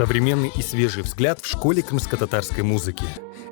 Современный и свежий взгляд в школе крымско-татарской музыки.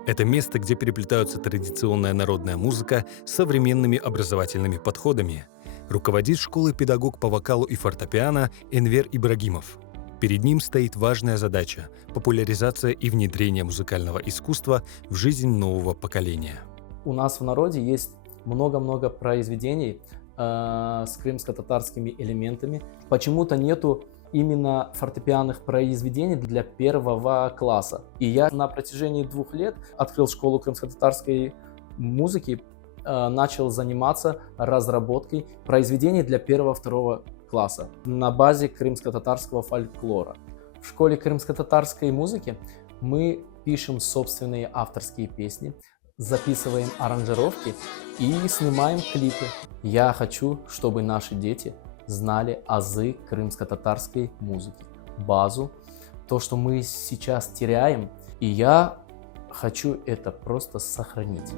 Это место, где переплетаются традиционная народная музыка с современными образовательными подходами. Руководит школой педагог по вокалу и фортепиано Энвер Ибрагимов. Перед ним стоит важная задача – популяризация и внедрение музыкального искусства в жизнь нового поколения. У нас в народе есть много-много произведений с крымско-татарскими элементами. Почему-то нету именно фортепианных произведений для первого класса. И я на протяжении 2 лет открыл школу крымско-татарской музыки, начал заниматься разработкой произведений для 1-2 класса на базе крымско-татарского фольклора. В школе крымско-татарской музыки мы пишем собственные авторские песни, записываем аранжировки и снимаем клипы. Я хочу, чтобы наши дети знали азы крымско-татарской музыки, базу, то, что мы сейчас теряем, и я хочу это просто сохранить.